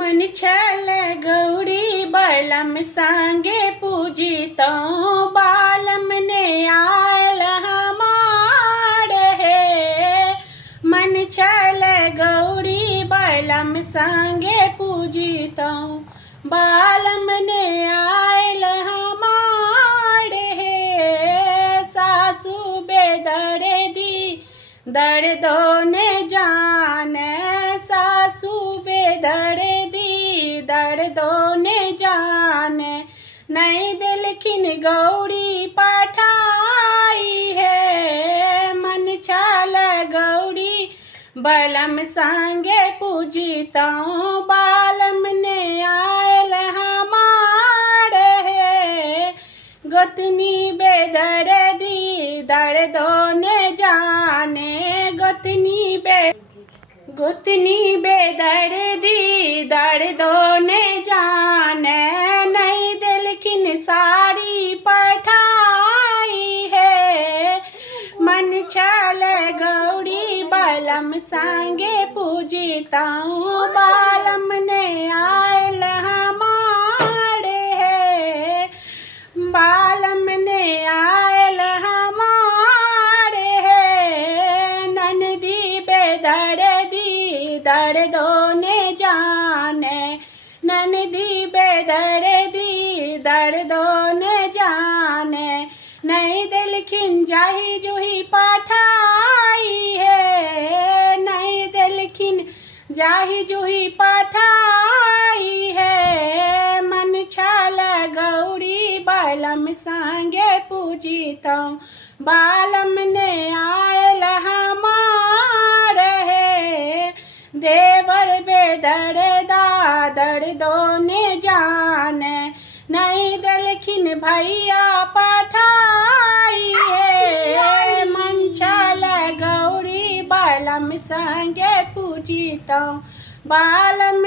मन छल गौरी बलम संगे पूजितो बालम ने आयल हमार है। मन छल गौरी बलम संगे पूजितो बालम ने आयल हमार है। सासू बेदर्दी दर्दो ने जाने, सासू बेदर्दी दर्दो ने जाने। नहीं दिलखिन गौरी पठाई है। मन छल गौरी बलम संगे पूजितो बालम ने आयल हमार है। गोतनी बेदर्दी दर्दो ने जाने, गोतनी बेदर्दी दर्दो ने जाने। नहीं दिलखिन साड़ी पठाई है। मन छल गौरी बलम संगे पूजितो बालम ने आयल हमार है। बालम ने आयल हमार है। ननदी बेदर्दी दर्दो ने जाने, ननदी बेदर्दी दर्दो ने जाने। नहीं दिलखिन जाही जूही पठाई है। नहीं दिलखिन जाही जूही पठाई है। मन छल गौरी बलम संगे पूजितो बालम ने आयल हमार है। देवर बेदर्दा दर्दो ने जाने, नहीं दिलखिन भैया पठाई है। मन छल गौरी बलम संगे पूजितो बालम